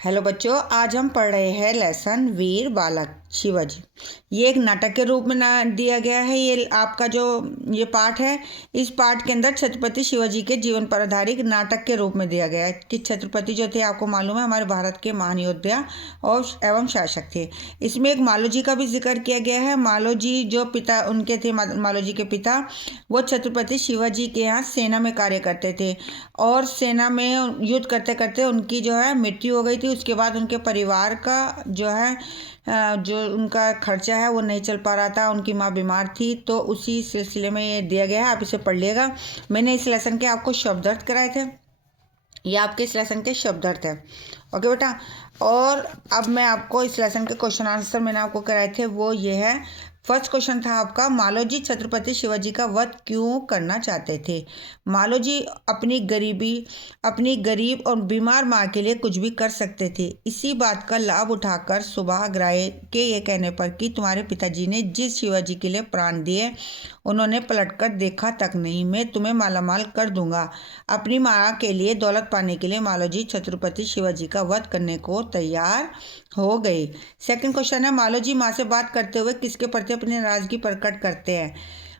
Hello बच्चों, आज हम पढ़ रहे हैं लेसन वीर बालक शिवाजी। ये एक नाटक के रूप में दिया गया है। ये आपका जो ये पाठ है, इस पाठ के अंदर छत्रपति शिवाजी के जीवन पर आधारित नाटक के रूप में दिया गया है कि छत्रपति जो थे, आपको मालूम है, हमारे भारत के महान योद्धा और एवं शासक थे। इसमें एक मालोजी का भी जिक्र किया गया है। मालोजी जो पिता उनके थे, मालोजी के पिता, वो छत्रपति शिवाजी के यहाँ सेना में कार्य करते थे और सेना में युद्ध करते करते उनकी जो है मृत्यु हो गई थी। उसके बाद उनके परिवार का जो है जो उनका खर्चा है वो नहीं चल पा रहा था। उनकी माँ बीमार थी, तो उसी सिलसिले में ये दिया गया है। आप इसे पढ़ लिएगा। मैंने इस लेसन के आपको शब्दार्थ कराए थे, ये आपके इस लेसन के शब्दार्थ है। ओके बेटा। और अब मैं आपको इस लेसन के क्वेश्चन आंसर मैंने आपको कराए थे, वो ये है। फर्स्ट क्वेश्चन था आपका, मालोजी छत्रपति शिवाजी का वध क्यों करना चाहते थे। मालोजी अपनी गरीब और बीमार माँ के लिए कुछ भी कर सकते थे। इसी बात का लाभ उठाकर सुभाष के ये कहने पर कि तुम्हारे पिताजी ने जिस शिवाजी के लिए प्राण दिए, उन्होंने पलटकर देखा तक नहीं, मैं तुम्हें मालामाल कर दूंगा। अपनी माँ के लिए दौलत पाने के लिए मालोजी छत्रपति शिवाजी का वध करने को तैयार हो गए। सेकंड क्वेश्चन है, मालोजी माँ से बात करते हुए किसके प्रति अपनी नाराजगी प्रकट करते हैं।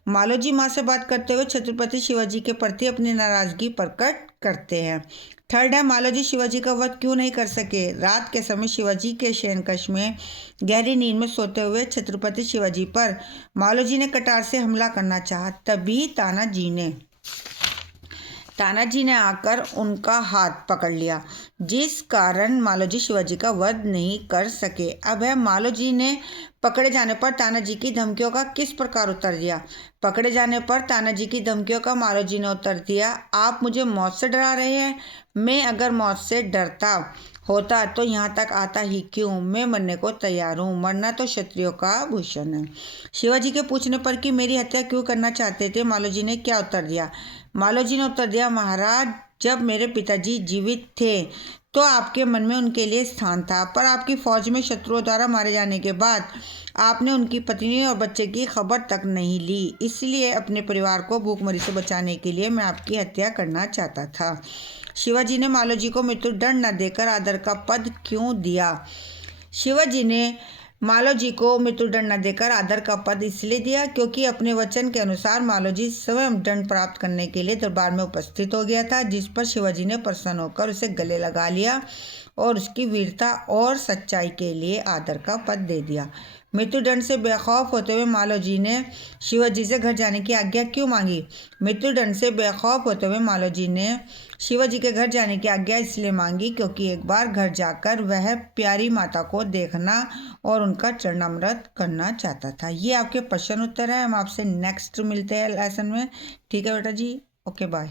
मालोजी माँ से बात करते हुए छत्रपति शिवाजी के प्रति अपनी नाराजगी प्रकट करते हैं। थर्ड है, मालोजी शिवाजी का वध क्यों नहीं कर सके। रात के समय शिवाजी के शयनकक्ष में गहरी नींद में सोते हुए छत्रपति शिवाजी पर मालोजी ने कटार से हमला करना चाहा, तभी तानाजी ने आकर उनका हाथ पकड़ लिया, जिस कारण मालोजी शिवाजी का वध नहीं कर सके। अब है, मालोजी ने पकड़े जाने पर तानाजी की धमकियों का किस प्रकार उत्तर दिया। पकड़े जाने पर तानाजी की धमकियों का मालोजी ने उत्तर दिया, आप मुझे मौत से डरा रहे हैं। मैं अगर मौत से डरता होता तो यहाँ तक आता ही क्यों। मैं मरने को तैयार हूँ, मरना तो क्षत्रियों का भूषण है। शिवाजी के पूछने पर कि मेरी हत्या क्यों करना चाहते थे, मालोजी ने क्या उत्तर दिया। मालोजी ने उत्तर दिया, महाराज, जब मेरे पिताजी जीवित थे तो आपके मन में उनके लिए स्थान था, पर आपकी फौज में शत्रुओं द्वारा मारे जाने के बाद आपने उनकी पत्नी और बच्चे की खबर तक नहीं ली। इसलिए अपने परिवार को भूखमरी से बचाने के लिए मैं आपकी हत्या करना चाहता था। शिवाजी ने मालोजी को मृत्युदंड न देकर आदर का पद क्यों दिया। शिवाजी ने मालोजी को मृत्युदंड न देकर आदर का पद इसलिए दिया क्योंकि अपने वचन के अनुसार मालोजी स्वयं दंड प्राप्त करने के लिए दरबार में उपस्थित हो गया था, जिस पर शिवाजी ने प्रसन्न होकर उसे गले लगा लिया और उसकी वीरता और सच्चाई के लिए आदर का पद दे दिया। मृत्युदंड से बेखौफ होते हुए मालोजी ने शिवाजी से घर जाने की आज्ञा क्यों मांगी। मृत्युदंड से बेखौफ होते हुए मालोजी ने शिवाजी के घर जाने की आज्ञा इसलिए मांगी क्योंकि एक बार घर जाकर वह प्यारी माता को देखना और उनका चरणामृत करना चाहता था। ये आपके प्रश्न उत्तर है। हम आपसे नेक्स्ट मिलते हैं लेसन में। ठीक है बेटा जी, ओके बाय।